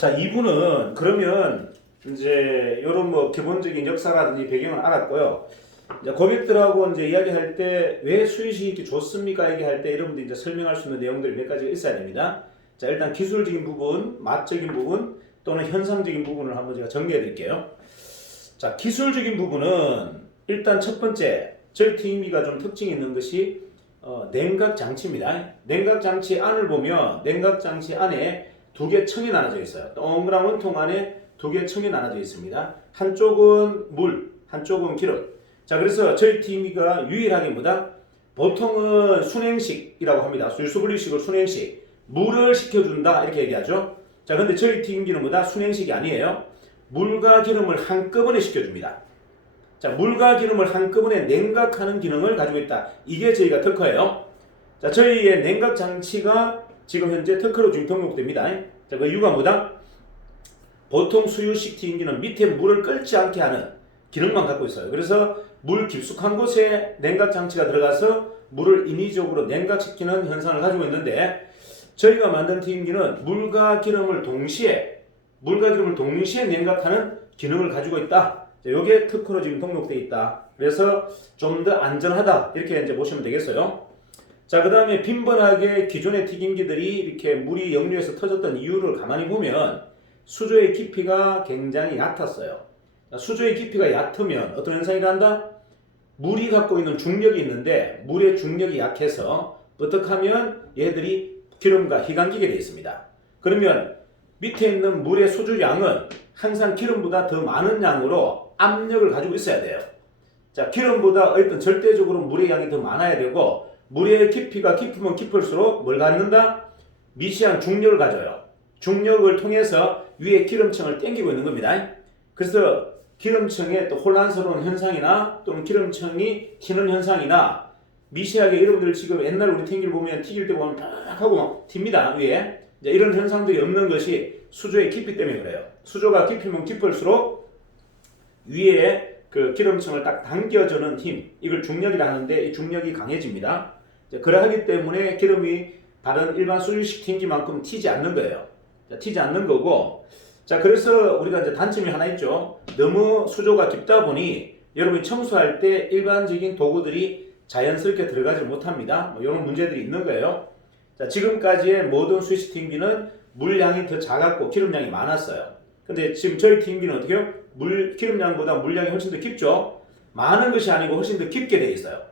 자, 2부는 그러면 이제 이런 뭐 기본적인 역사라든지 배경을 알았고요. 이제 고객들하고 이제 이야기할 때 왜 수유식이 좋습니까? 얘기할 때 여러분들이 이제 설명할 수 있는 내용들이 몇 가지가 있어야 됩니다. 자, 일단 기술적인 부분, 맛적인 부분 또는 현상적인 부분을 한번 제가 정리해 드릴게요. 자, 기술적인 부분은 일단 첫 번째 저희 튀김기가 좀 특징이 있는 것이 냉각 장치입니다. 냉각 장치 안을 보면 냉각 장치 안에 두 개 청이 나눠져 있어요. 동그란 원통 안에 두 개 청이 나눠져 있습니다. 한쪽은 물, 한쪽은 기름. 자, 그래서 저희 튀김기가 유일하게 뭐다? 보통은 순행식이라고 합니다. 술수분리식을 순행식. 물을 식혀준다 이렇게 얘기하죠. 자, 근데 저희 튀김기는 뭐다? 순행식이 아니에요. 물과 기름을 한꺼번에 식혀줍니다. 자, 물과 기름을 한꺼번에 냉각하는 기능을 가지고 있다. 이게 저희가 특허예요. 자, 저희의 냉각 장치가 지금 현재 특허로 지금 등록됩니다. 자, 그 이유가 뭐다? 보통 수유식 튀김기는 밑에 물을 끓지 않게 하는 기능만 갖고 있어요. 그래서 물 깊숙한 곳에 냉각 장치가 들어가서 물을 인위적으로 냉각시키는 현상을 가지고 있는데 저희가 만든 튀김기는 물과 기름을 동시에 냉각하는 기능을 가지고 있다. 이게 특허로 지금 등록되어 있다. 그래서 좀 더 안전하다 이렇게 이제 보시면 되겠어요. 자, 그 다음에 빈번하게 기존의 튀김기들이 이렇게 물이 역류해서 터졌던 이유를 가만히 보면 수조의 깊이가 굉장히 얕았어요. 수조의 깊이가 얕으면 어떤 현상이 일어난다? 물이 갖고 있는 중력이 있는데 물의 중력이 약해서 어떻게 하면 얘들이 기름과 희강기게 되어 있습니다. 그러면 밑에 있는 물의 수주량은 항상 기름보다 더 많은 양으로 압력을 가지고 있어야 돼요. 자, 기름보다 어떤 절대적으로 물의 양이 더 많아야 되고 물의 깊이가 깊으면 깊을수록 뭘 갖는다? 미세한 중력을 가져요. 중력을 통해서 위에 기름층을 당기고 있는 겁니다. 그래서 기름층의 또 혼란스러운 현상이나 또는 기름층이 튀는 현상이나 미세하게 여러분들 지금 옛날 우리 튀김기를 보면 튀길 때 보면 팍 하고 막 튑니다. 위에. 이런 현상들이 없는 것이 수조의 깊이 때문에 그래요. 수조가 깊으면 깊을수록 위에 그 기름층을 딱 당겨주는 힘, 이걸 중력이라 하는데 이 중력이 강해집니다. 그러하기 때문에 기름이 다른 일반 수유식 튀김기만큼 튀지 않는 거예요. 튀지 않는 거고, 자, 그래서 우리가 이제 단점이 하나 있죠. 너무 수조가 깊다 보니 여러분이 청소할 때 일반적인 도구들이 자연스럽게 들어가지 못합니다. 뭐 이런 문제들이 있는 거예요. 자, 지금까지의 모든 수유식 튀김기는 물량이 더 작았고 기름량이 많았어요. 근데 지금 저희 튀김기는 어떻게 해요? 기름량보다 물량이 훨씬 더 깊죠? 많은 것이 아니고 훨씬 더 깊게 되어 있어요.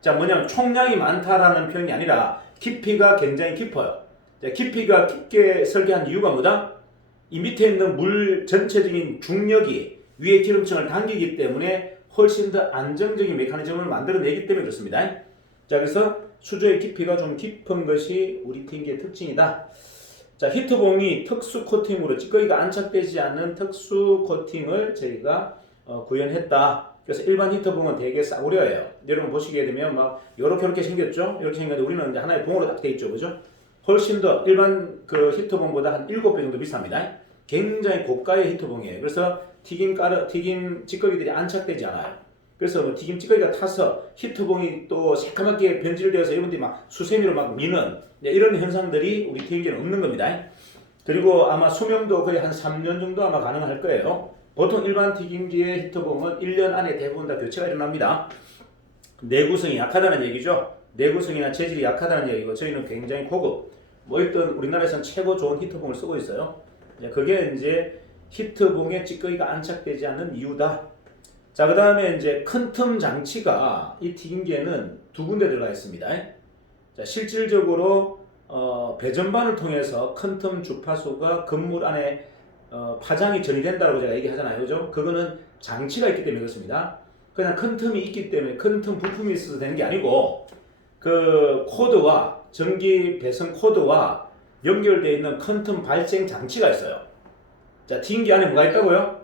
자, 뭐냐면 총량이 많다라는 표현이 아니라 깊이가 굉장히 깊어요. 자, 깊이가 깊게 설계한 이유가 뭐다? 이 밑에 있는 물 전체적인 중력이 위에 기름층을 당기기 때문에 훨씬 더 안정적인 메커니즘을 만들어내기 때문에 그렇습니다. 자, 그래서 수조의 깊이가 좀 깊은 것이 우리 튀김기의 특징이다. 자, 히트봉이 특수 코팅으로 찌꺼기가 안착되지 않는 특수 코팅을 저희가 구현했다. 그래서 일반 히트봉은 되게 싸구려예요. 여러분 보시게 되면 막 요렇게 생겼죠? 이렇게 생겼는데 우리는 이제 하나의 봉으로 딱 돼 있죠. 그죠? 훨씬 더 일반 그 히트봉보다 한 7배 정도 비쌉니다. 굉장히 고가의 히트봉이에요. 그래서 튀김 찌꺼기들이 안착되지 않아요. 그래서 뭐 튀김 찌꺼기가 타서 히트봉이 또 새까맣게 변질되어서 여러분들이 막 수세미로 막 미는 이런 현상들이 우리 튀김기는 없는 겁니다. 그리고 아마 수명도 거의 한 3년 정도 아마 가능할 거예요. 보통 일반 튀김기의 히트봉은 1년 안에 대부분 다 교체가 일어납니다. 내구성이 약하다는 얘기죠. 내구성이나 재질이 약하다는 얘기고 저희는 굉장히 고급, 뭐 일단 우리나라에서는 최고 좋은 히트봉을 쓰고 있어요. 그게 이제 히트봉에 찌꺼기가 안착되지 않는 이유다. 자, 그 다음에 이제 큰 틈 장치가 이 튀김기에는 두 군데 들어가 있습니다. 자, 실질적으로 배전반을 통해서 큰 틈 주파수가 건물 안에 파장이 전이된다고 제가 얘기하잖아요. 그죠? 그거는 장치가 있기 때문에 그렇습니다. 그냥 큰 틈이 있기 때문에 큰 틈 부품이 있어서 되는 게 아니고 그 코드와 전기 배선 코드와 연결되어 있는 큰 틈 발생 장치가 있어요. 자, 튀김기 안에 뭐가 있다고요?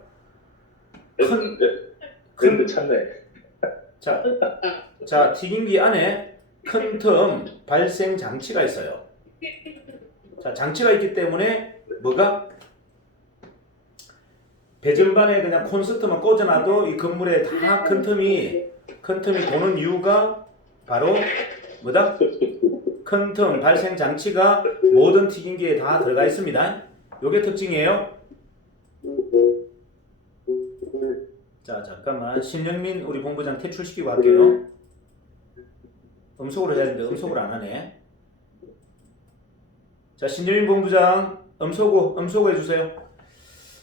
밴드 찾네. 자, 튀김기 안에 큰 틈 발생 장치가 있어요. 자, 장치가 있기 때문에 뭐가? 배전반에 그냥 콘스트만 꽂아놔도 이 건물에 다 큰 틈이 도는 이유가 바로 뭐다? 큰 틈 발생 장치가 모든 튀김기에 다 들어가 있습니다. 요게 특징이에요. 자, 잠깐만. 신영민 우리 본부장 퇴출시키고 할게요. 음속으로 해야 되는데 음속으로 안 하네. 자, 신영민 본부장 음소거 해주세요.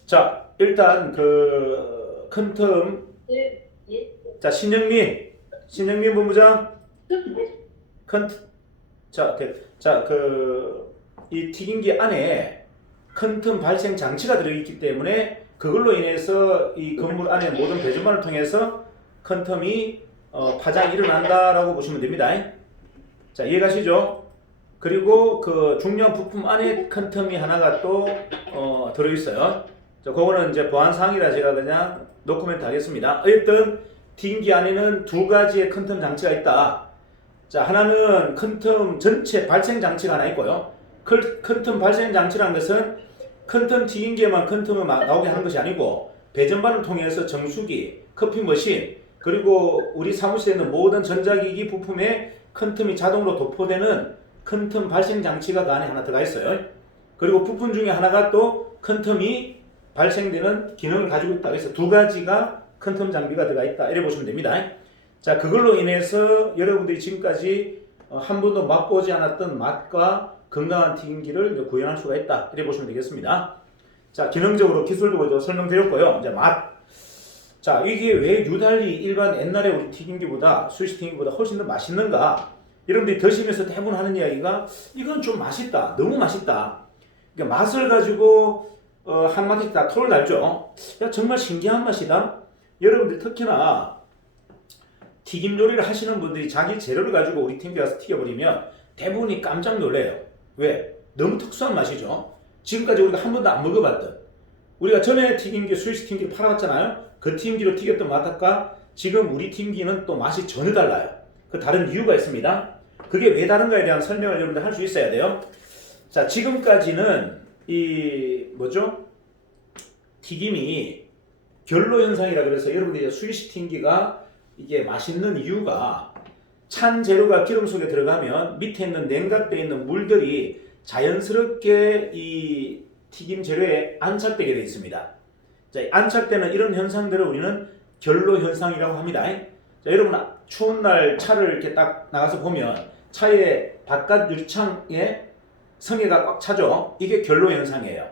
자, 일단 그 큰 틈. 자, 신영민 본부장 큰 자, 이 튀김기 안에 큰 틈 발생 장치가 들어있기 때문에 그걸로 인해서 이 건물 안에 모든 배전반을 통해서 큰 틈이 파장이 일어난다라고 보시면 됩니다. 자, 이해가시죠? 그리고 그 중요한 부품 안에 큰 틈이 하나가 또 들어있어요. 자, 그거는 이제 보안사항이라 제가 그냥 노코멘트 하겠습니다. 어쨌든 튀김기 안에는 두 가지의 큰 틈 장치가 있다. 자, 하나는 큰 틈 전체 발생 장치가 하나 있고요. 큰 틈 발생 장치라는 것은 큰 틈 튀김기에만 큰 틈을 나오게 하는 것이 아니고 배전반을 통해서 정수기, 커피 머신, 그리고 우리 사무실에 있는 모든 전자기기 부품에 큰 틈이 자동으로 도포되는 큰 틈 발생 장치가 그 안에 하나 들어가 있어요. 그리고 부품 중에 하나가 또 큰 틈이 발생되는 기능을 가지고 있다. 그래서 두 가지가 큰 틈 장비가 들어가 있다. 이래 보시면 됩니다. 자, 그걸로 인해서 여러분들이 지금까지 한 번도 맛보지 않았던 맛과 건강한 튀김기를 구현할 수가 있다. 이래 보시면 되겠습니다. 자, 기능적으로 기술적으로 설명드렸고요. 이제 맛. 자, 이게 왜 유달리 일반 옛날에 우리 튀김기보다 스위스 튀김기보다 훨씬 더 맛있는가? 여러분들이 드시면서 대부분 하는 이야기가 이건 좀 맛있다. 너무 맛있다. 그러니까 맛을 가지고 한마디 다 토를 달죠. 야, 정말 신기한 맛이다. 여러분들 특히나 튀김 요리를 하시는 분들이 자기 재료를 가지고 우리 튀김기 가서 튀겨버리면 대부분이 깜짝 놀래요. 왜? 너무 특수한 맛이죠. 지금까지 우리가 한 번도 안 먹어봤던, 우리가 전에 튀김기, 스위스 튀김기를 팔아봤잖아요. 그 튀김기로 튀겼던 맛과 지금 우리 튀김기는 또 맛이 전혀 달라요. 그 다른 이유가 있습니다. 그게 왜 다른가에 대한 설명을 여러분들 할 수 있어야 돼요. 자, 지금까지는 튀김이 결로 현상이라 그래서 여러분들이 스위스 튀김기가 이게 맛있는 이유가 찬 재료가 기름 속에 들어가면 밑에 있는 냉각되어 있는 물들이 자연스럽게 이 튀김 재료에 안착되게 되어 있습니다. 자, 안착되는 이런 현상들을 우리는 결로 현상이라고 합니다. 자, 여러분 추운 날 차를 이렇게 딱 나가서 보면 차의 바깥 유리창에 성에가 꽉 차죠. 이게 결로 현상이에요.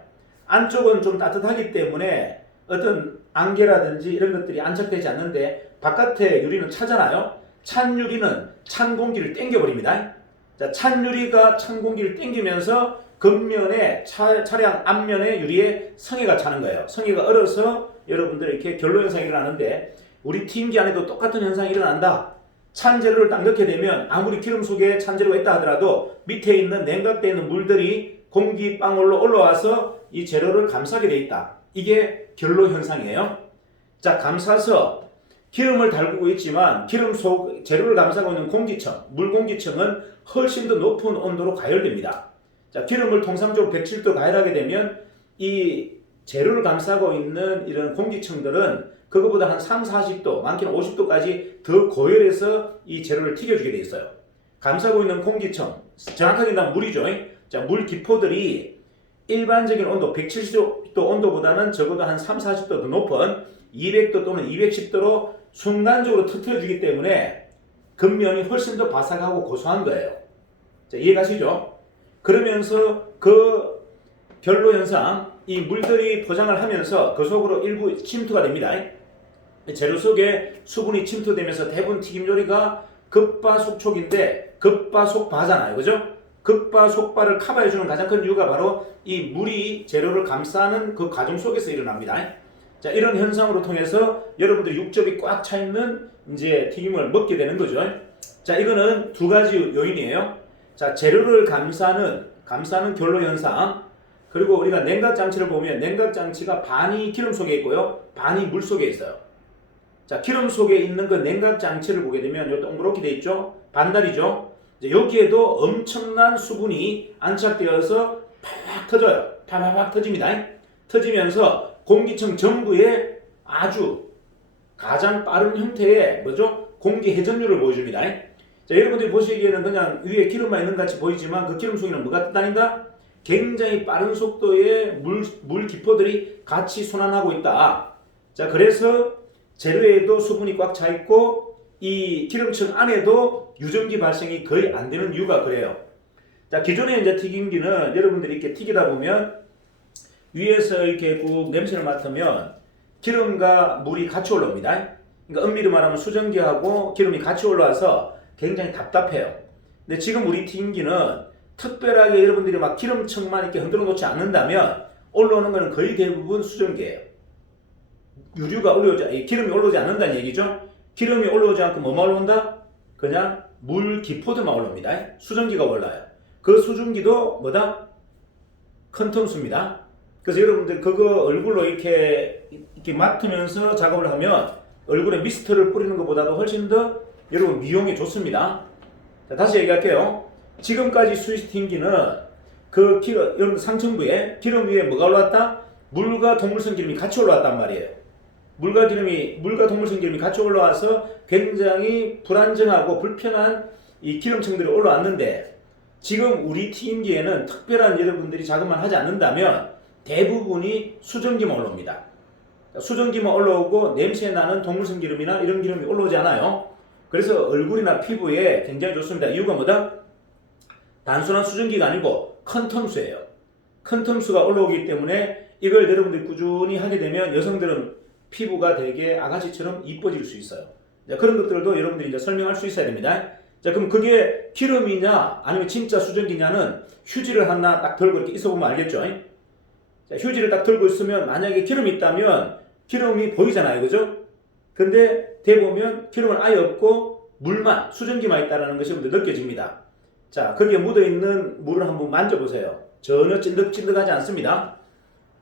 안쪽은 좀 따뜻하기 때문에 어떤 안개라든지 이런 것들이 안착되지 않는데 바깥에 유리는 차잖아요. 찬 유리는 찬 공기를 땡겨버립니다. 자, 찬 유리가 찬 공기를 땡기면서 겉면에 차량 앞면에 유리에 성에가 차는 거예요. 성에가 얼어서 여러분들 이렇게 결로 현상이 일어나는데 우리 튀김기 안에도 똑같은 현상이 일어난다. 찬 재료를 딱 넣게 되면 아무리 기름 속에 찬 재료가 있다 하더라도 밑에 있는 냉각되어 있는 물들이 공기 방울로 올라와서 이 재료를 감싸게 돼 있다. 이게 결로 현상이에요. 자, 감싸서 기름을 달구고 있지만 기름 속 재료를 감싸고 있는 공기층, 물 공기층은 훨씬 더 높은 온도로 가열됩니다. 자, 기름을 통상적으로 107도 가열하게 되면 이 재료를 감싸고 있는 이런 공기층들은 그거보다 한 3, 40도, 많게는 50도까지 더 고열해서 이 재료를 튀겨주게 돼 있어요. 감싸고 있는 공기층, 정확하게 말하면 물이죠. 자, 물 기포들이 일반적인 온도 170도 온도보다는 적어도 한 3, 40도 더 높은 200도 또는 210도로 순간적으로 터트려주기 때문에 겉면이 훨씬 더 바삭하고 고소한 거예요. 자, 이해가시죠? 그러면서 그 결로 현상, 이 물들이 포장을 하면서 그 속으로 일부 침투가 됩니다. 재료 속에 수분이 침투되면서 대부분 튀김 요리가 급바속촉인데 급바속바잖아요. 그죠? 급바속바를 커버해주는 가장 큰 이유가 바로 이 물이 재료를 감싸는 그 과정 속에서 일어납니다. 자, 이런 현상으로 통해서 여러분들이 육즙이 꽉 차 있는 이제 튀김을 먹게 되는 거죠. 자, 이거는 두 가지 요인이에요. 자, 재료를 감싸는 결로 현상. 그리고 우리가 냉각 장치를 보면 냉각 장치가 반이 기름 속에 있고요, 반이 물 속에 있어요. 자, 기름 속에 있는 그 냉각 장치를 보게 되면 요 동그랗게 돼 있죠. 반달이죠. 이제 여기에도 엄청난 수분이 안착되어서 팍 터져요. 팍팍 터집니다. 터지면서 공기층 전부에 아주 가장 빠른 형태의 공기 회전율을 보여줍니다. 자, 여러분들이 보시기에는 그냥 위에 기름만 있는 것 같이 보이지만 그 기름 속에는 뭐가 떠다닌다? 굉장히 빠른 속도의 물 기포들이 같이 순환하고 있다. 자, 그래서 재료에도 수분이 꽉 차 있고 이 기름층 안에도 유전기 발생이 거의 안 되는 이유가 그래요. 자, 기존의 이제 튀김기는 여러분들이 이렇게 튀기다 보면 위에서 이렇게 꾹 냄새를 맡으면 기름과 물이 같이 올라옵니다. 그러니까 엄밀히 말하면 수증기하고 기름이 같이 올라와서 굉장히 답답해요. 근데 지금 우리 튀김기는 특별하게 여러분들이 막 기름층만 이렇게 흔들어 놓지 않는다면 올라오는 것은 거의 대부분 수증기예요. 유류가 기름이 올라오지 않는다는 얘기죠. 기름이 올라오지 않고 뭐만 올라온다? 그냥 물 기포들만 올라옵니다. 수증기가 올라요. 그 수증기도 뭐다? 컨텀수입니다. 그래서 여러분들 그거 얼굴로 이렇게 맡으면서 작업을 하면 얼굴에 미스트를 뿌리는 것보다도 훨씬 더 여러분 미용에 좋습니다. 자, 다시 얘기할게요. 지금까지 스위스팅기는 그 여러분 상층부에 기름 위에 뭐가 올라왔다? 물과 동물성 기름이 같이 올라왔단 말이에요. 물과 동물성 기름이 같이 올라와서 굉장히 불안정하고 불편한 이 기름층들이 올라왔는데 지금 우리 튀김기에는 특별한 여러분들이 작업만 하지 않는다면 대부분이 수증기만 올라옵니다. 수증기만 올라오고 냄새 나는 동물성 기름이나 이런 기름이 올라오지 않아요. 그래서 얼굴이나 피부에 굉장히 좋습니다. 이유가 뭐다? 단순한 수증기가 아니고 컨텀수예요. 컨텀수가 올라오기 때문에 이걸 여러분들이 꾸준히 하게 되면 여성들은 피부가 되게 아가씨처럼 이뻐질 수 있어요. 그런 것들도 여러분들이 이제 설명할 수 있어야 됩니다. 자, 그럼 그게 기름이냐 아니면 진짜 수증기냐는 휴지를 하나 딱 들고 이렇게 있어 보면 알겠죠? 자, 휴지를 딱 들고 있으면 만약에 기름이 있다면 기름이 보이잖아요. 그죠? 근데 대보면 기름은 아예 없고 물만, 수증기만 있다는 것이 느껴집니다. 자, 거기에 묻어있는 물을 한번 만져보세요. 전혀 찐득찐득하지 않습니다.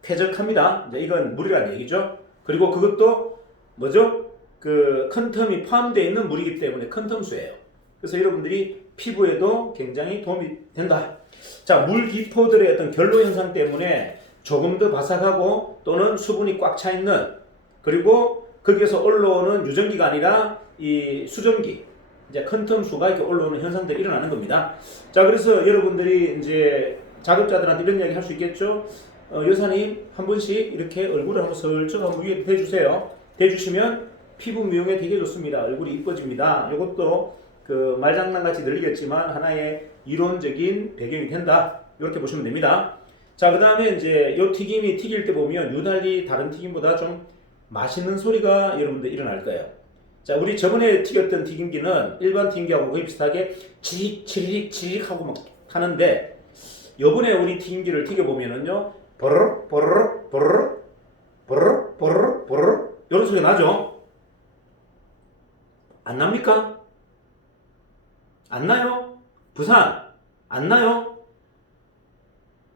쾌적합니다. 이제 이건 물이라는 얘기죠. 그리고 그것도 뭐죠? 그 컨텀이 포함되어 있는 물이기 때문에 컨텀수예요. 그래서 여러분들이 피부에도 굉장히 도움이 된다. 자, 물 기포들의 어떤 결로 현상 때문에 조금 더 바삭하고 또는 수분이 꽉 차 있는 그리고 거기에서 올라오는 유전기가 아니라 이 수증기 이제 컨텀수가 이렇게 올라오는 현상들이 일어나는 겁니다. 자, 그래서 여러분들이 이제 작업자들한테 이런 이야기 할 수 있겠죠. 여사님 한 번씩 이렇게 얼굴을 한번 슬쩍 한번 위에 대주세요. 대주시면 피부 미용에 되게 좋습니다. 얼굴이 이뻐집니다. 이것도 그 말장난같이 들리겠지만 하나의 이론적인 배경이 된다. 이렇게 보시면 됩니다. 자, 그 다음에 이제 요 튀김이 튀길 때 보면 유달리 다른 튀김보다 좀 맛있는 소리가 여러분들 일어날 거예요. 자, 우리 저번에 튀겼던 튀김기는 일반 튀김기하고 거의 비슷하게 치릭 치릭 치릭 하고 막 하는데 요번에 우리 튀김기를 튀겨보면은요 버르르 버르르 버르르 버르르 버르르 버르르 이런 소리가 나죠? 안 납니까? 안 나요? 부산 안 나요?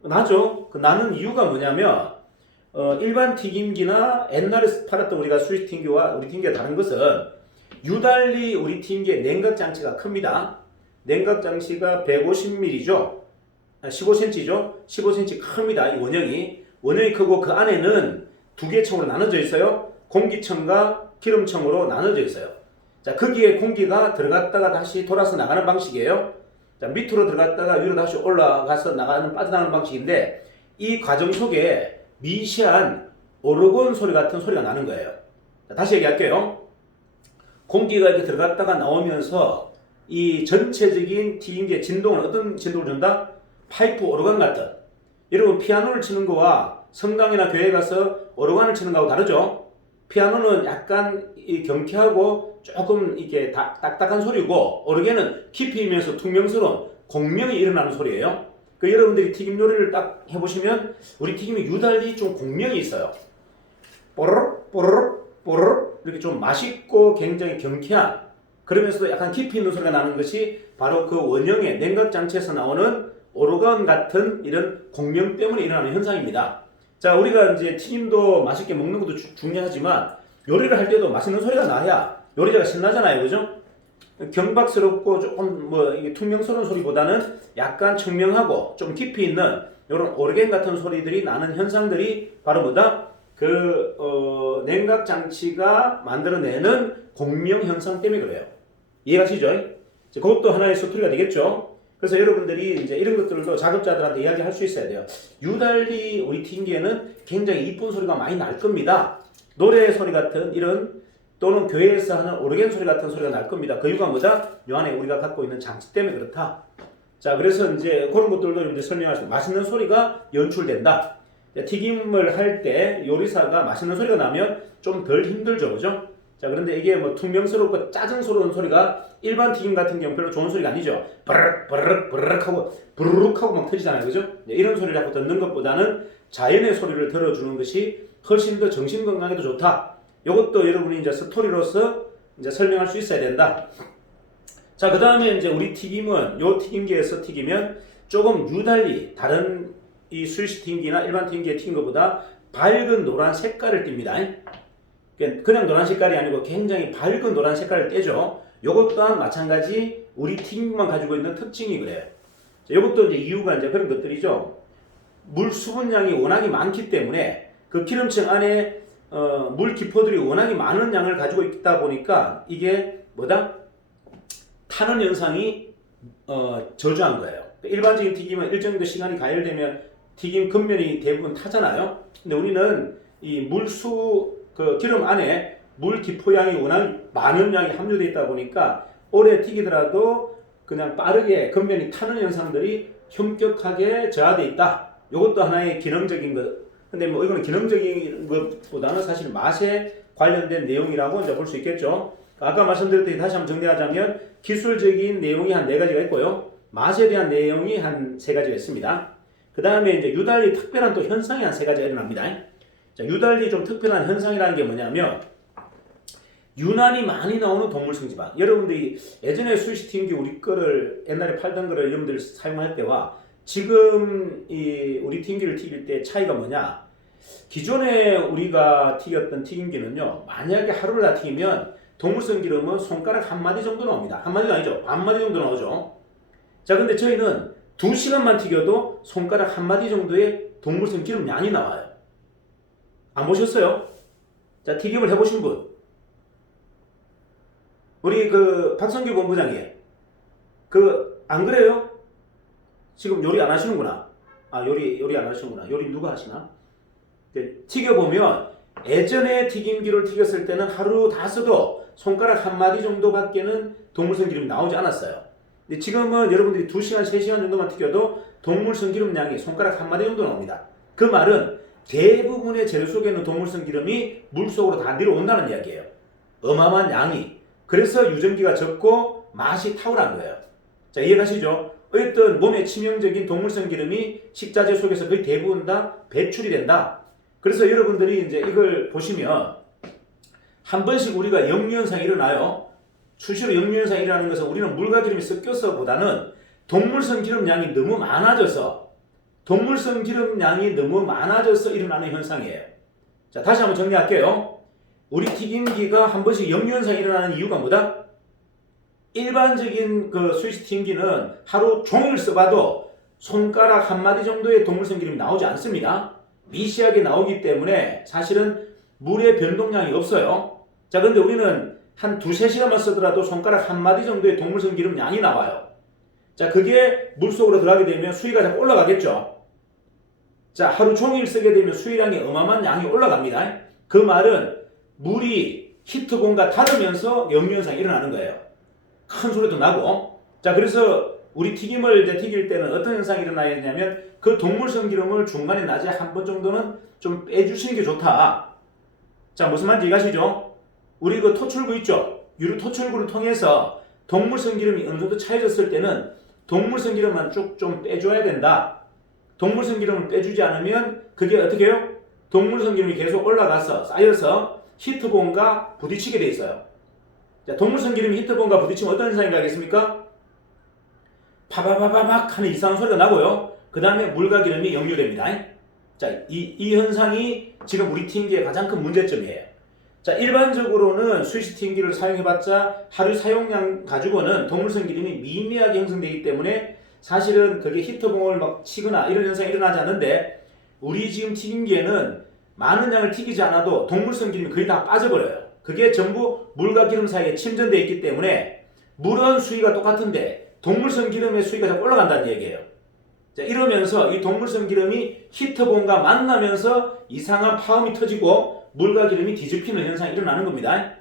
나죠? 그 나는 이유가 뭐냐면 일반 튀김기나 옛날에 팔았던 우리가 스위스 튀김기와 우리 튀김기가 다른 것은 유달리 우리 튀김기의 냉각 장치가 큽니다. 냉각 장치가 150mm죠. 15cm죠. 15cm 큽니다. 이 원형이 크고 그 안에는 두 개 층으로 나눠져 있어요. 공기층과 기름층으로 나눠져 있어요. 자, 거기에 공기가 들어갔다가 다시 돌아서 나가는 방식이에요. 자, 밑으로 들어갔다가 위로 다시 올라가서 빠져나가는 방식인데 이 과정 속에 미세한 오르곤 소리 같은 소리가 나는 거예요. 자, 다시 얘기할게요. 공기가 이렇게 들어갔다가 나오면서 이 전체적인 튀김기의 진동은 어떤 진동을 준다? 파이프 오르간 같은. 여러분 피아노를 치는 거와 성당이나 교회 가서 오르간을 치는 거하고 다르죠? 피아노는 약간 경쾌하고 조금 이렇게 딱딱한 소리고 오르간은 깊이 있면서 투명스러운 공명이 일어나는 소리예요. 그 여러분들이 튀김 요리를 딱 해보시면 우리 튀김이 유달리 좀 공명이 있어요. 뽀르르 뽀르르 뽀르르 이렇게 좀 맛있고 굉장히 경쾌한 그러면서도 약간 깊이 있는 소리가 나는 것이 바로 그 원형의 냉각 장치에서 나오는 오르간 같은 이런 공명 때문에 일어나는 현상입니다. 자, 우리가 이제 튀김도 맛있게 먹는 것도 중요하지만 요리를 할 때도 맛있는 소리가 나야 요리가 신나잖아요. 그죠? 경박스럽고 조금 이게 투명스러운 소리보다는 약간 청명하고 좀 깊이 있는 이런 오르겐 같은 소리들이 나는 현상들이 바로 뭐다? 냉각 장치가 만들어내는 공명 현상 때문에 그래요. 이해가시죠? 그것도 하나의 스토리가 되겠죠? 그래서 여러분들이 이제 이런 것들도 작업자들한테 이야기할 수 있어야 돼요. 유달리 우리 튕기에는 굉장히 이쁜 소리가 많이 날 겁니다. 노래 소리 같은 이런 또는 교회에서 하는 오르겐 소리 같은 소리가 날 겁니다. 그 이유가 뭐다? 요 안에 우리가 갖고 있는 장치 때문에 그렇다. 자, 그래서 이제 그런 것들도 여러분들 설명할 수 있어요. 맛있는 소리가 연출된다. 튀김을 할 때 요리사가 맛있는 소리가 나면 좀 덜 힘들죠, 그죠? 자, 그런데 이게 뭐 퉁명스럽고 짜증스러운 소리가 일반 튀김 같은 경우 별로 좋은 소리가 아니죠. 버르륵 버르륵 버르륵 하고 부르륵 하고 막 터지잖아요, 그죠? 이런 소리를 자꾸 듣는 것보다는 자연의 소리를 들어주는 것이 훨씬 더 정신 건강에도 좋다. 이것도 여러분이 이제 스토리로서 이제 설명할 수 있어야 된다. 자, 그 다음에 이제 우리 튀김은 요 튀김기에서 튀기면 조금 유달리 다른 이 스위스 튀김기나 일반 튀김기에 튀긴 것보다 밝은 노란 색깔을 띱니다. 그냥 노란 색깔이 아니고 굉장히 밝은 노란 색깔을 떼죠. 요것 또한 마찬가지 우리 튀김만 가지고 있는 특징이 그래요. 요것도 이제 이유가 이제 그런 것들이죠. 물 수분량이 워낙에 많기 때문에 그 기름층 안에 물 기포들이 워낙에 많은 양을 가지고 있다 보니까 이게 뭐다? 타는 현상이 저조한 거예요. 일반적인 튀김은 일정 정도 시간이 가열되면 튀김 겉면이 대부분 타잖아요. 근데 우리는 이 그 기름 안에 물 기포량이 워낙 많은 양이 함유되어 있다 보니까 오래 튀기더라도 그냥 빠르게 겉면이 타는 현상들이 현격하게 저하되어 있다. 이것도 하나의 기능적인 것. 근데 뭐 이거는 기능적인 것보다는 사실 맛에 관련된 내용이라고 이제 볼 수 있겠죠. 아까 말씀드렸듯이 다시 한번 정리하자면 기술적인 내용이 한 4가지가 있고요. 맛에 대한 내용이 한 3가지가 있습니다. 그 다음에 이제 유달리 특별한 또 현상이 한 3가지가 일어납니다. 자, 유달리 좀 특별한 현상이라는 게 뭐냐면 유난히 많이 나오는 동물 성지방. 여러분들이 예전에 스위스 튀김기 우리 거를 옛날에 팔던 거를 여러분들 사용할 때와 지금 이 우리 튀김기를 튀길 때 차이가 뭐냐? 기존에 우리가 튀겼던 튀김기는요, 만약에 하루를 다 튀기면 동물성 기름은 손가락 한 마디 정도 나옵니다. 한 마디가 아니죠. 반 마디 정도 나오죠. 자, 근데 저희는 2시간만 튀겨도 손가락 한 마디 정도의 동물성 기름 양이 나와요. 안 보셨어요? 자, 튀김을 해보신 분. 우리 그 박성규 본부장님. 안 그래요? 지금 요리 안 하시는구나. 요리 안 하시는구나. 요리 누가 하시나? 튀겨보면 예전에 튀김기를 튀겼을 때는 하루 다 써도 손가락 한 마디 정도밖에는 동물성 기름이 나오지 않았어요. 근데 지금은 여러분들이 2시간, 3시간 정도만 튀겨도 동물성 기름 양이 손가락 한 마디 정도 나옵니다. 그 말은 대부분의 재료 속에 있는 동물성 기름이 물속으로 다 내려온다는 이야기예요. 어마어마한 양이. 그래서 유전기가 적고 맛이 탁월한 거예요. 자, 이해가시죠? 어쨌든 몸에 치명적인 동물성 기름이 식자재 속에서 거의 대부분 다 배출이 된다. 그래서 여러분들이 이제 이걸 보시면 한 번씩 우리가 역류현상이 일어나요. 수시로 역류현상이 일어나는 것은 우리는 물과 기름이 섞여서 보다는 동물성 기름량이 너무 많아져서 일어나는 현상이에요. 자, 다시 한번 정리할게요. 우리 튀김기가 한 번씩 역류현상이 일어나는 이유가 뭐다? 일반적인 그 스위스 튀김기는 하루 종일 써봐도 손가락 한 마디 정도의 동물성 기름이 나오지 않습니다. 미시하게 나오기 때문에 사실은 물의 변동량이 없어요. 자, 근데 우리는 한 2-3시간만 쓰더라도 손가락 한 마디 정도의 동물성 기름 양이 나와요. 자, 그게 물속으로 들어가게 되면 수위가 자꾸 올라가겠죠. 자, 하루 종일 쓰게 되면 수위량이 어마어마한 양이 올라갑니다. 그 말은 물이 히트본과 닿으면서 역류현상이 일어나는 거예요. 큰 소리도 나고. 자, 그래서 우리 튀김을 이제 튀길 때는 어떤 현상이 일어나야 되냐면 그 동물성 기름을 중간에 낮에 한 번 정도는 좀 빼주시는 게 좋다. 자, 무슨 말인지 이해가시죠? 우리 그 토출구 있죠? 유리 토출구를 통해서 동물성 기름이 어느 정도 차여졌을 때는 동물성 기름만 쭉 좀 빼줘야 된다. 동물성 기름을 빼주지 않으면 그게 어떻게 해요? 동물성 기름이 계속 올라가서 쌓여서 히트본과 부딪히게 돼 있어요. 자, 동물성 기름이 히트본과 부딪히면 어떤 현상이 나겠습니까? 파바바바박 하는 이상한 소리가 나고요. 그 다음에 물과 기름이 역류됩니다. 자, 이 현상이 지금 우리 튀김기의 가장 큰 문제점이에요. 자, 일반적으로는 스위스 튀김기를 사용해봤자 하루 사용량 가지고는 동물성 기름이 미미하게 형성되기 때문에 사실은 그게 히트봉을 막 치거나 이런 현상이 일어나지 않는데 우리 지금 튀김기에는 많은 양을 튀기지 않아도 동물성 기름이 거의 다 빠져버려요. 그게 전부 물과 기름 사이에 침전되어 있기 때문에 물은 수위가 똑같은데 동물성 기름의 수위가 자꾸 올라간다는 얘기예요. 자, 이러면서 이 동물성 기름이 히터본과 만나면서 이상한 파음이 터지고 물과 기름이 뒤집히는 현상이 일어나는 겁니다.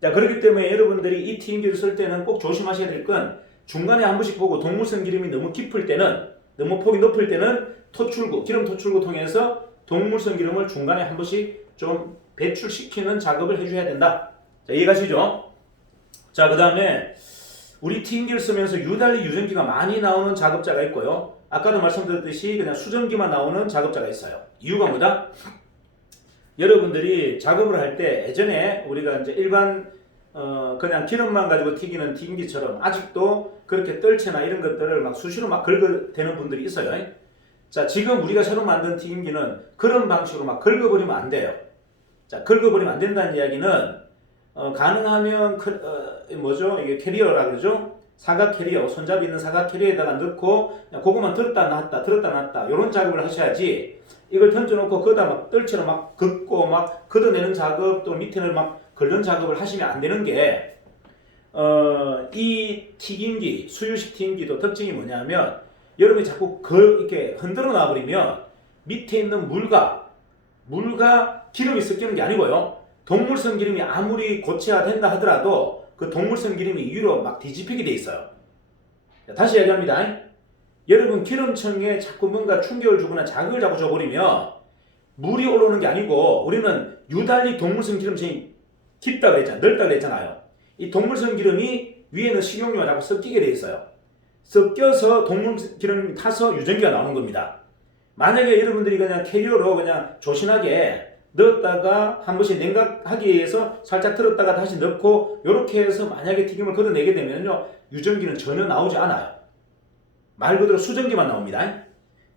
자, 그렇기 때문에 여러분들이 이 튀김기를 쓸 때는 꼭 조심하셔야 될 건 중간에 한 번씩 보고 동물성 기름이 너무 깊을 때는, 너무 폭이 높을 때는 토출구, 기름 토출구 통해서 동물성 기름을 중간에 한 번씩 좀 배출시키는 작업을 해줘야 된다. 자, 이해가시죠? 자, 그 다음에 우리 튀김기를 쓰면서 유달리 유전기가 많이 나오는 작업자가 있고요. 아까도 말씀드렸듯이 그냥 수전기만 나오는 작업자가 있어요. 이유가 뭐다? 여러분들이 작업을 할 때 예전에 우리가 이제 일반 그냥 기름만 가지고 튀기는 튀김기처럼 아직도 그렇게 뜰채나 이런 것들을 막 수시로 막 긁어대는 분들이 있어요. 자, 지금 우리가 새로 만든 튀김기는 그런 방식으로 막 긁어버리면 안 돼요. 자, 긁어버리면 안 된다는 이야기는 가능하면 뭐죠? 이게 캐리어라 그러죠? 사각 캐리어, 손잡이 있는 사각 캐리어에다가 넣고 그거만 들었다 놨다 들었다 놨다 이런 작업을 하셔야지, 이걸 던져놓고 거기다 막 뜰채로 막 긋고 막 걷어내는 작업, 또 밑에는 막 긁는 작업을 하시면 안 되는 게, 이 튀김기, 수유식 튀김기도 특징이 뭐냐면 여러분이 자꾸 이렇게 흔들어 놔버리면 밑에 있는 물과 기름이 섞이는 게 아니고요. 동물성 기름이 아무리 고체화된다 하더라도 그 동물성 기름이 위로 막 뒤집히게 돼 있어요. 자, 다시 얘기합니다. 여러분 기름청에 자꾸 뭔가 충격을 주거나 자극을 자꾸 줘버리면 물이 올라오는 게 아니고, 우리는 유달리 동물성 기름청이 깊다 그랬잖아요. 넓다 그랬잖아요. 이 동물성 기름이 위에는 식용유와 자꾸 섞이게 돼 있어요. 섞여서 동물성 기름이 타서 유전기가 나오는 겁니다. 만약에 여러분들이 그냥 캐리어로 그냥 조신하게 넣었다가 한 번씩 냉각하기 위해서 살짝 틀었다가 다시 넣고 이렇게 해서 만약에 튀김을 걷어내게 되면요, 유전기는 전혀 나오지 않아요. 말 그대로 수전기만 나옵니다.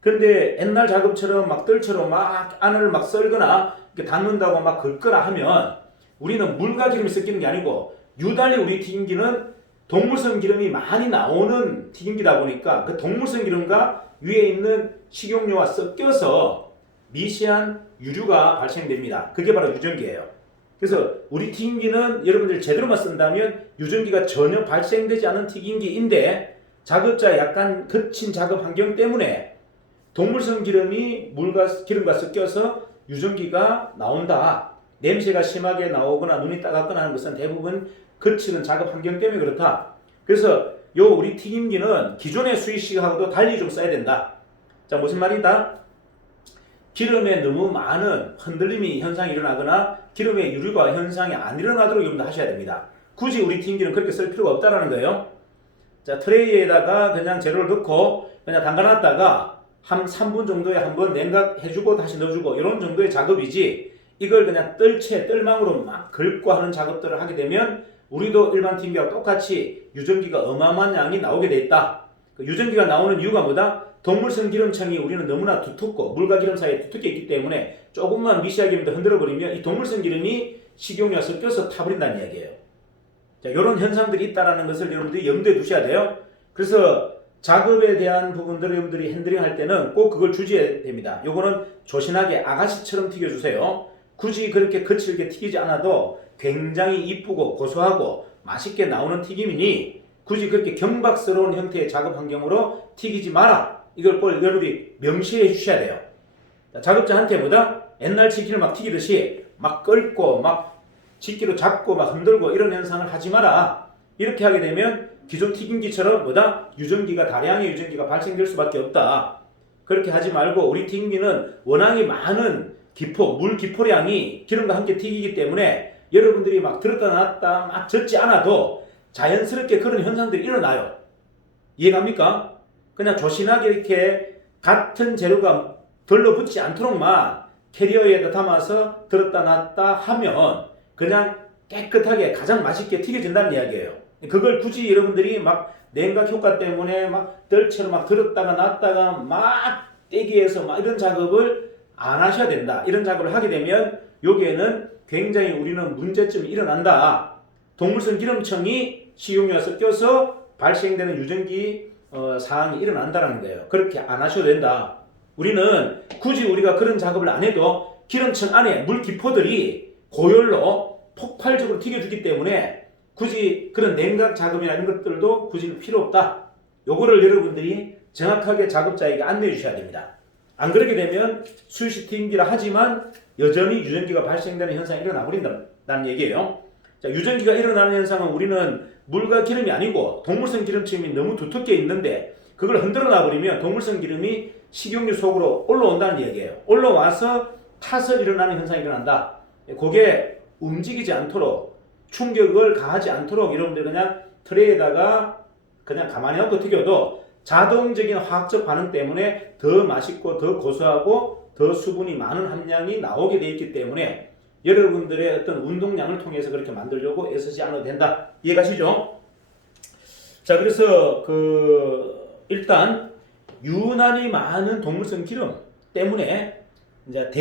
근데 옛날 작업처럼 막 뜰처럼 막 안을 막 썰거나 이렇게 닦는다고 막 긁거나 하면 우리는 물과 기름이 섞이는 게 아니고, 유달리 우리 튀김기는 동물성 기름이 많이 나오는 튀김기다 보니까 그 동물성 기름과 위에 있는 식용유와 섞여서 미세한 유류가 발생됩니다. 그게 바로 유전기예요. 그래서 우리 튀김기는 여러분들이 제대로만 쓴다면 유전기가 전혀 발생되지 않은 튀김기인데, 작업자의 약간 거친 작업 환경 때문에 동물성 기름이 물과 기름과 섞여서 유전기가 나온다. 냄새가 심하게 나오거나 눈이 따갑거나 하는 것은 대부분 거치는 작업 환경 때문에 그렇다. 그래서 우리 튀김기는 기존의 수유식하고도 달리 좀 써야 된다. 자, 무슨 말이다? 기름에 너무 많은 흔들림이 현상이 일어나거나 기름의 유류가 현상이 안 일어나도록 여러분들 하셔야 됩니다. 굳이 우리 튀김기는 그렇게 쓸 필요가 없다라는 거예요. 자, 트레이에다가 그냥 재료를 넣고 그냥 담가놨다가 한 3분 정도에 한번 냉각해주고 다시 넣어주고 이런 정도의 작업이지, 이걸 그냥 뜰망으로 막 긁고 하는 작업들을 하게 되면 우리도 일반 튀김기와 똑같이 유전기가 어마어마한 양이 나오게 돼 있다. 그 유전기가 나오는 이유가 뭐다? 동물성 기름청이 우리는 너무나 두텁고 물과 기름 사이에 두텁게 있기 때문에 조금만 미세하게 흔들어버리면 이 동물성 기름이 식용유와 섞여서 타버린다는 이야기예요. 자, 이런 현상들이 있다는 것을 여러분들이 염두에 두셔야 돼요. 그래서 작업에 대한 부분들을 여러분들이 핸들링 할 때는 꼭 그걸 주의해야 됩니다. 요거는 조신하게 아가씨처럼 튀겨주세요. 굳이 그렇게 거칠게 튀기지 않아도 굉장히 이쁘고 고소하고 맛있게 나오는 튀김이니 굳이 그렇게 경박스러운 형태의 작업 환경으로 튀기지 마라. 이걸 꼭 여러분들이 명시해 주셔야 돼요. 작업자한테 뭐다? 옛날 치킨을 막 튀기듯이 막 끓고 막 집기로 잡고 막 흔들고 이런 현상을 하지 마라. 이렇게 하게 되면 기존 튀김기처럼 뭐다? 다량의 유전기가 발생될 수밖에 없다. 그렇게 하지 말고 우리 튀김기는 워낙에 많은 물 기포량이 기름과 함께 튀기기 때문에 여러분들이 막 들었다 놨다 막 젓지 않아도 자연스럽게 그런 현상들이 일어나요. 이해갑니까? 그냥 조신하게 이렇게 같은 재료가 덜러붙지 않도록만 캐리어에다 담아서 들었다 놨다 하면 그냥 깨끗하게 가장 맛있게 튀겨진다는 이야기예요. 그걸 굳이 여러분들이 막 냉각 효과 때문에 막 뜰채로 막 들었다가 놨다가 막 떼기 위해서 막 이런 작업을 안 하셔야 된다. 이런 작업을 하게 되면 여기에는 굉장히 우리는 문제점이 일어난다. 동물성 기름청이 식용유와 섞여서 발생되는 유전기 사항이 일어난다는 거예요. 그렇게 안 하셔도 된다. 우리는 굳이 우리가 그런 작업을 안 해도 기름청 안에 물 기포들이 고열로 폭발적으로 튀겨주기 때문에 굳이 그런 냉각 작업이나 이런 것들도 굳이 필요 없다. 요거를 여러분들이 정확하게 작업자에게 안내해 주셔야 됩니다. 안 그렇게 되면 수시팅기라 하지만 여전히 유전기가 발생되는 현상이 일어나 버린다는 얘기예요. 자, 유전기가 일어나는 현상은 우리는 물과 기름이 아니고 동물성 기름층이 너무 두텁게 있는데 그걸 흔들어 놔버리면 동물성 기름이 식용유 속으로 올라온다는 얘기예요. 올라와서 타서 일어나는 현상이 일어난다. 그게 움직이지 않도록 충격을 가하지 않도록 여러분들 그냥 트레이에다가 그냥 가만히 놓고 튀겨도 자동적인 화학적 반응 때문에 더 맛있고 더 고소하고 더 수분이 많은 함량이 나오게 되어 있기 때문에 여러분들의 어떤 운동량을 통해서 그렇게 만들려고 애쓰지 않아도 된다. 이해가시죠? 자, 그래서 일단 유난히 많은 동물성 기름 때문에 이제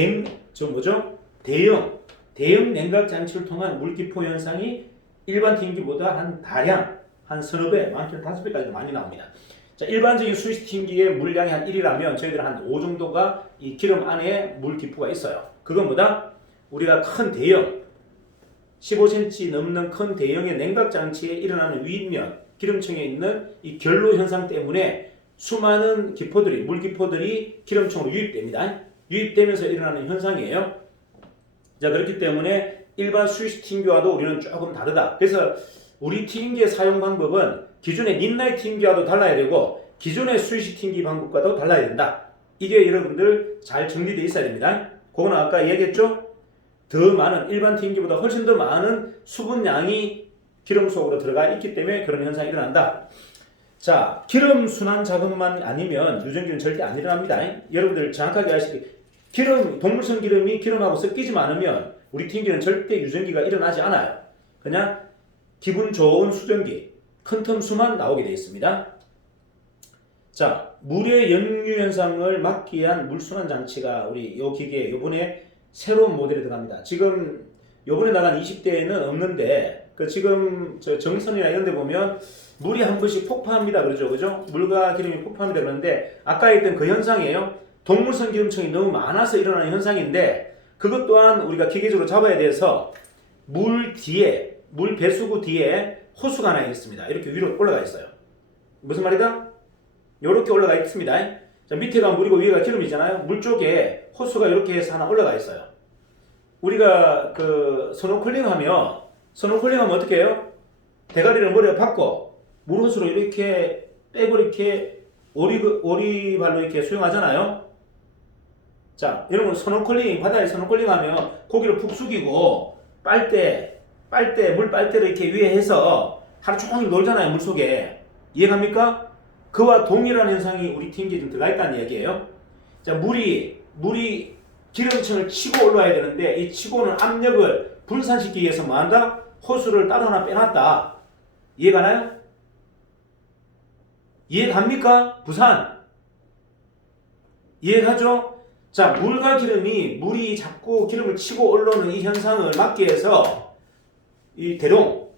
대형 냉각 장치를 통한 물기포 현상이 일반 팅기보다 다량 한 서너 배, 많게는 5배까지 많이 나옵니다. 자, 일반적인 수시 팅기의 물량이 한 1이라면 저희들은 한 5 정도가 이 기름 안에 물기포가 있어요. 그건 뭐다? 우리가 큰 대형 15cm 넘는 큰 대형의 냉각 장치에 일어나는 윗면 기름층에 있는 이 결로 현상 때문에 수많은 기포들이 물기포들이 기름층으로 유입됩니다. 유입되면서 일어나는 현상이에요. 자, 그렇기 때문에 일반 수시 팅기와도 우리는 조금 다르다. 그래서 우리 팅기의 사용 방법은 기존의 린나이 팅기와도 달라야 되고 기존의 수시 팅기 방법과도 달라야 된다. 이게 여러분들 잘 정리되어 있어야 됩니다. 그건 아까 얘기했죠? 더 많은 일반 팅기보다 훨씬 더 많은 수분량이 기름 속으로 들어가 있기 때문에 그런 현상이 일어난다. 자, 기름 순환 작업만 아니면 유전기는 절대 안 일어납니다. 여러분들 정확하게 아시기 동물성 기름이 기름하고 섞이지만 않으면 우리 팅기는 절대 유전기가 일어나지 않아요. 그냥 기분 좋은 수증기, 큰 틈수만 나오게 되어 있습니다. 자, 물의 역류 현상을 막기 위한 물순환 장치가 우리 요 기계에 요번에 새로운 모델이 들어갑니다. 지금 요번에 나간 20대에는 없는데 지금 저 정선이나 이런 데 보면 물이 한 번씩 폭파합니다. 그죠? 물과 기름이 폭파합니다. 그런데 아까 했던 그 현상이에요. 동물성 기름층이 너무 많아서 일어나는 현상인데 그것 또한 우리가 기계적으로 잡아야 돼서 물 배수구 뒤에 호수가 하나 있습니다. 이렇게 위로 올라가 있어요. 무슨 말이다? 이렇게 올라가 있습니다. 자, 밑에가 물이고 위에가 기름이잖아요. 물 쪽에 호수가 이렇게 해서 하나 올라가 있어요. 우리가 스노클링 하면 어떻게 해요? 대가리를 머리에 박고 물호수로 이렇게 빼고 이렇게 오리발로 이렇게 수영하잖아요. 자, 여러분 바다에 스노클링 하면 고기를 푹 숙이고 물 빨대를 이렇게 위에 해서 하루 종일 놀잖아요, 물 속에. 이해갑니까? 그와 동일한 현상이 우리 팅기에 좀 들어가 있다는 얘기예요. 자, 물이 기름층을 치고 올라와야 되는데 이 치고 오는 압력을 분산시키기 위해서 뭐 한다? 호수를 따로 하나 빼놨다. 이해가나요? 이해갑니까? 부산. 이해가죠? 자, 물과 물이 자꾸 기름을 치고 올라오는 이 현상을 막기 위해서 이 대롱을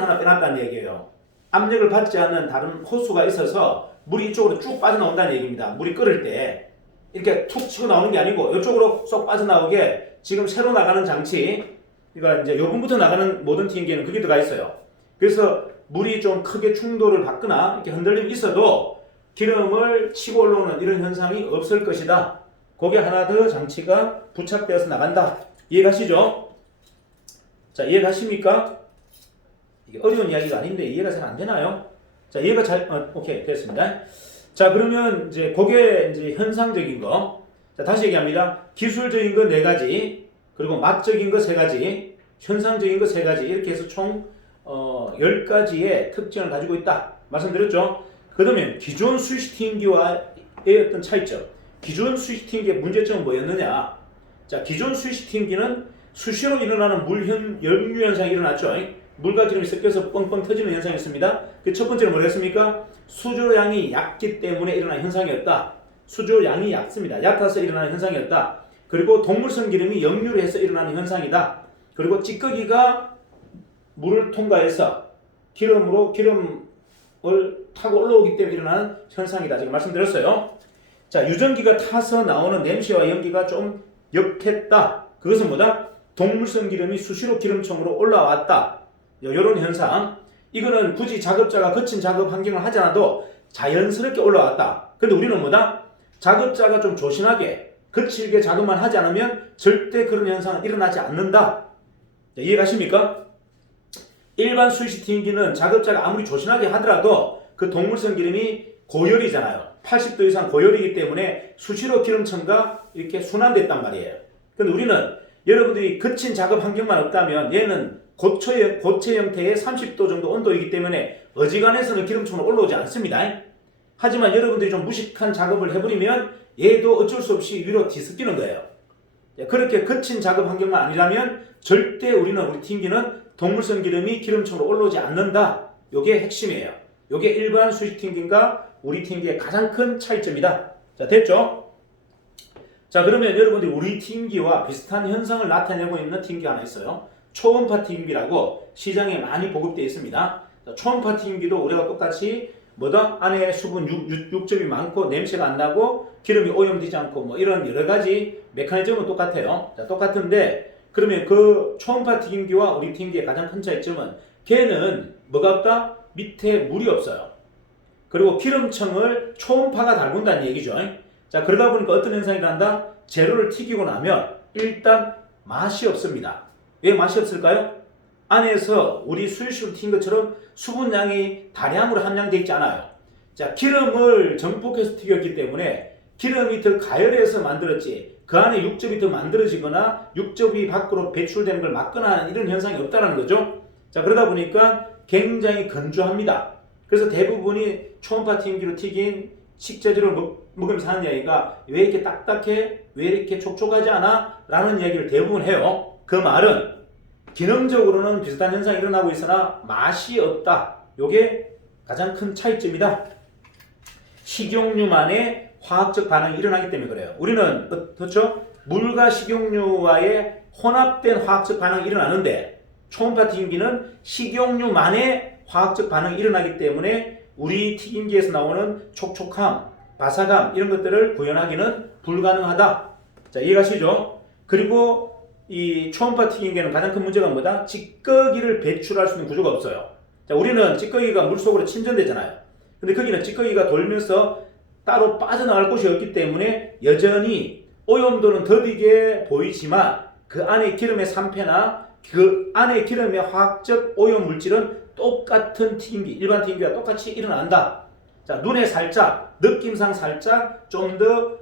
하나 빼놨다는 얘기예요. 압력을 받지 않는 다른 호수가 있어서 물이 이쪽으로 쭉 빠져나온다는 얘기입니다. 물이 끓을 때 이렇게 툭 치고 나오는 게 아니고 이쪽으로 쏙 빠져나오게 지금 새로 나가는 장치, 그러니까 이제 요번부터 나가는 모든 팅기에는 그게 들어가 있어요. 그래서 물이 좀 크게 충돌을 받거나 이렇게 흔들림이 있어도 기름을 치고 올라오는 이런 현상이 없을 것이다. 거기에 하나 더 장치가 부착되어서 나간다. 이해가시죠? 자, 이해가십니까? 이게 어려운 이야기가 아닌데 이해가 잘 안 되나요? 자, 이해가 오케이, 됐습니다. 자, 그러면 그게 현상적인 거. 자, 다시 얘기합니다. 기술적인 거 4가지, 그리고 맛적인 거 3가지, 현상적인 거 3가지, 이렇게 해서 총 10가지의 특징을 가지고 있다. 말씀드렸죠? 그러면 기존 수시팅기와의 어떤 차이점. 기존 수시팅기의 문제점은 뭐였느냐? 자, 기존 수시팅기는 수시로 일어나는 역류 현상이 일어났죠. 물과 기름이 섞여서 뻥뻥 터지는 현상이 있습니다. 그 첫 번째는 뭐였습니까? 수조량이 얕기 때문에 일어나는 현상이었다. 수조량이 얕습니다. 얕아서 일어나는 현상이었다. 그리고 동물성 기름이 역류를 해서 일어나는 현상이다. 그리고 찌꺼기가 물을 통과해서 기름을 타고 올라오기 때문에 일어나는 현상이다. 지금 말씀드렸어요. 자, 유전기가 타서 나오는 냄새와 연기가 좀 역했다. 그것은 뭐다? 동물성 기름이 수시로 기름층으로 올라왔다. 이런 현상. 이거는 굳이 작업자가 거친 작업 환경을 하지 않아도 자연스럽게 올라왔다. 근데 우리는 뭐다? 작업자가 좀 조신하게 거칠게 작업만 하지 않으면 절대 그런 현상은 일어나지 않는다. 이해가십니까? 일반 수위식 튀김기는 작업자가 아무리 조신하게 하더라도 그 동물성 기름이 고열이잖아요. 80도 이상 고열이기 때문에 수시로 기름 첨가 이렇게 순환됐단 말이에요. 근데 우리는 여러분들이 거친 작업 환경만 없다면 얘는 고체 형태의 30도 정도 온도이기 때문에 어지간해서는 기름층은 올라오지 않습니다. 하지만 여러분들이 좀 무식한 작업을 해버리면 얘도 어쩔 수 없이 위로 뒤섞이는 거예요. 그렇게 거친 작업 환경만 아니라면 절대 우리 튀김기는 동물성 기름이 기름층으로 올라오지 않는다. 요게 핵심이에요. 요게 일반 수직 튀김기와 우리 튀김기의 가장 큰 차이점이다. 자, 됐죠? 자, 그러면 여러분들이 우리 튀김기와 비슷한 현상을 나타내고 있는 튀김기가 하나 있어요. 초음파 튀김기라고 시장에 많이 보급되어 있습니다. 자, 초음파 튀김기도 우리가 똑같이 뭐다? 안에 수분 육즙이 많고 냄새가 안 나고 기름이 오염되지 않고 뭐 이런 여러 가지 메커니즘은 똑같아요. 자, 똑같은데 그러면 그 초음파 튀김기와 우리 튀김기의 가장 큰 차이점은 걔는 뭐가 없다? 밑에 물이 없어요. 그리고 기름층을 초음파가 달군다는 얘기죠. 자, 그러다 보니까 어떤 현상이 난다? 재료를 튀기고 나면 일단 맛이 없습니다. 왜 맛이 없을까요? 안에서 우리 수유식으로 튀긴 것처럼 수분량이 다량으로 함량되어 있지 않아요. 자, 기름을 정폭해서 튀겼기 때문에 기름이 더 가열해서 만들었지 그 안에 육즙이 더 만들어지거나 육즙이 밖으로 배출되는 걸 막거나 하는 이런 현상이 없다는 거죠. 자, 그러다 보니까 굉장히 건조합니다. 그래서 대부분이 초음파 튀김기로 튀긴 식재료를 먹으면서 하는 이야기가 왜 이렇게 딱딱해? 왜 이렇게 촉촉하지 않아? 라는 이야기를 대부분 해요. 그 말은 기능적으로는 비슷한 현상이 일어나고 있으나 맛이 없다. 요게 가장 큰 차이점이다. 식용유만의 화학적 반응이 일어나기 때문에 그래요. 우리는 그렇죠? 물과 식용유와의 혼합된 화학적 반응이 일어나는데 초음파 튀김기는 식용유만의 화학적 반응이 일어나기 때문에 우리 튀김기에서 나오는 촉촉함, 바삭함 이런 것들을 구현하기는 불가능하다. 자, 이해가시죠? 그리고 이 초음파 튀김기는 가장 큰 문제가 뭐다? 찌꺼기를 배출할 수 있는 구조가 없어요. 자, 우리는 찌꺼기가 물속으로 침전되잖아요. 근데 거기는 찌꺼기가 돌면서 따로 빠져나갈 곳이 없기 때문에 여전히 오염도는 더디게 보이지만 그 안에 기름의 산패나 그 안에 기름의 화학적 오염 물질은 똑같은 튀김기, 일반 튀김기와 똑같이 일어난다. 자, 눈에 살짝, 느낌상 살짝 좀 더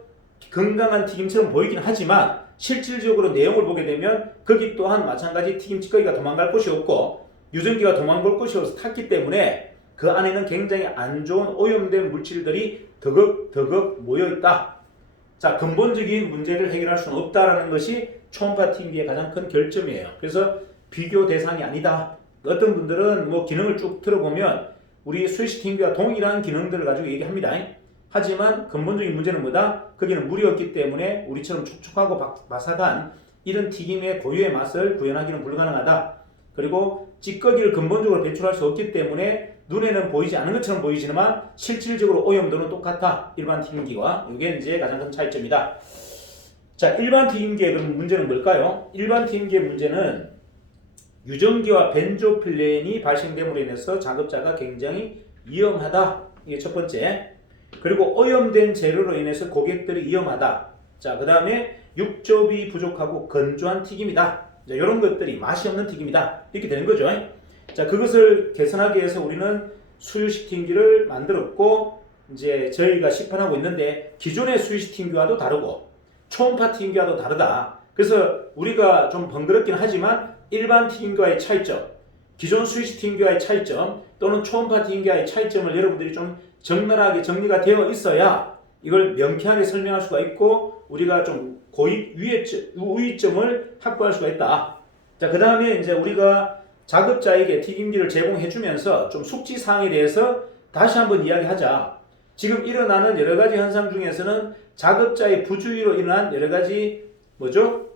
건강한 튀김처럼 보이긴 하지만 실질적으로 내용을 보게 되면 거기 또한 마찬가지 튀김 찌꺼기가 도망갈 곳이 없고 유전기가 도망갈 곳이 없어 탔기 때문에 그 안에는 굉장히 안 좋은 오염된 물질들이 더벅더벅 모여있다. 자, 근본적인 문제를 해결할 수는 없다라는 것이 초음파 튀김기의 가장 큰 결점이에요. 그래서 비교 대상이 아니다. 어떤 분들은 뭐 기능을 쭉 들어보면 우리 수위식 튀김기와 동일한 기능들을 가지고 얘기합니다. 하지만 근본적인 문제는 뭐다? 거기는 물이 없기 때문에 우리처럼 촉촉하고 바삭한 이런 튀김의 고유의 맛을 구현하기는 불가능하다. 그리고 찌꺼기를 근본적으로 배출할 수 없기 때문에 눈에는 보이지 않는 것처럼 보이지만 실질적으로 오염도는 똑같아. 일반 튀김기와. 이게 이제 가장 큰 차이점이다. 자, 일반 튀김기의 그럼 문제는 뭘까요? 일반 튀김기의 문제는 유전기와 벤조필렌이 발생됨으로 인해서 작업자가 굉장히 위험하다. 이게 첫 번째. 그리고 오염된 재료로 인해서 고객들이 위험하다. 자, 그 다음에 육즙이 부족하고 건조한 튀김이다. 자, 이런 것들이 맛이 없는 튀김이다. 이렇게 되는 거죠. 자, 그것을 개선하기 위해서 우리는 수유식 튀김기를 만들었고 이제 저희가 시판하고 있는데 기존의 수유식 튀김기와도 다르고 초음파 튀김기와도 다르다. 그래서 우리가 좀 번거롭긴 하지만 일반 튀김기와의 차이점, 기존 수유식 튀김기와의 차이점 또는 초음파 튀김기와의 차이점을 여러분들이 좀 적나라하게 정리가 되어 있어야 이걸 명쾌하게 설명할 수가 있고 우리가 좀 우위점을 확보할 수가 있다. 자, 그 다음에 이제 우리가 작업자에게 튀김기를 제공해 주면서 좀 숙지 사항에 대해서 다시 한번 이야기하자. 지금 일어나는 여러 가지 현상 중에서는 작업자의 부주의로 일어난 여러 가지 뭐죠?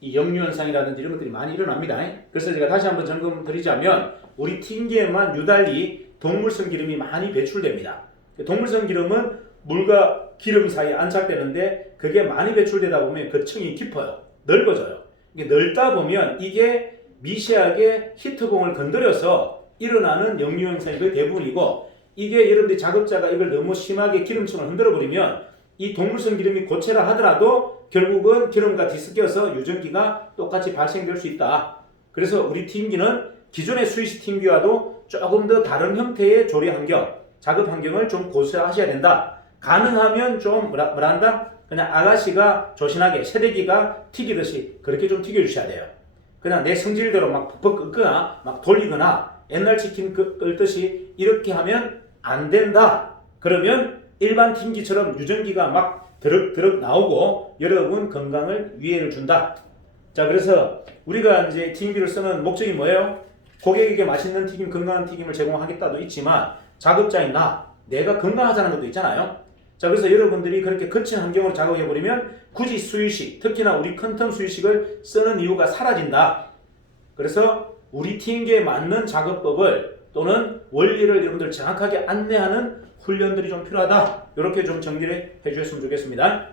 이 역류 현상이라든지 이런 것들이 많이 일어납니다. 그래서 제가 다시 한번 점검 드리자면 우리 튀김기에만 유달리 동물성 기름이 많이 배출됩니다. 동물성 기름은 물과 기름 사이에 안착되는데 그게 많이 배출되다 보면 그 층이 깊어요. 넓어져요. 이게 넓다 보면 이게 미세하게 히트봉을 건드려서 일어나는 역류 현상이 거의 대부분이고 이게 여러분들이 작업자가 이걸 너무 심하게 기름층을 흔들어 버리면 이 동물성 기름이 고체라 하더라도 결국은 기름과 뒤섞여서 유전기가 똑같이 발생될 수 있다. 그래서 우리 튀김기는 기존의 스위치 튀김기와도 조금 더 다른 형태의 조리 환경, 작업 환경을 좀 고수하셔야 된다. 가능하면 좀 뭐라 한다? 그냥 아가씨가 조신하게 새내기가 튀기듯이 그렇게 좀 튀겨주셔야 돼요. 그냥 내 성질대로 막 퍽퍽 끓거나 막 돌리거나 옛날 치킨 끓듯이 이렇게 하면 안 된다. 그러면 일반 튀김기처럼 유전기가 막 드럭드럭 나오고 여러분 건강을 위해를 준다. 자, 그래서 우리가 이제 튀김기를 쓰는 목적이 뭐예요? 고객에게 맛있는 튀김, 건강한 튀김을 제공하겠다도 있지만 작업자인 내가 건강하자는 것도 있잖아요. 자, 그래서 여러분들이 그렇게 거친 환경으로 작업해버리면 굳이 수유식, 특히나 우리 큰텀 수유식을 쓰는 이유가 사라진다. 그래서 우리 튀김기에 맞는 작업법을 또는 원리를 여러분들 정확하게 안내하는 훈련들이 좀 필요하다. 이렇게 좀 정리를 해주셨으면 좋겠습니다.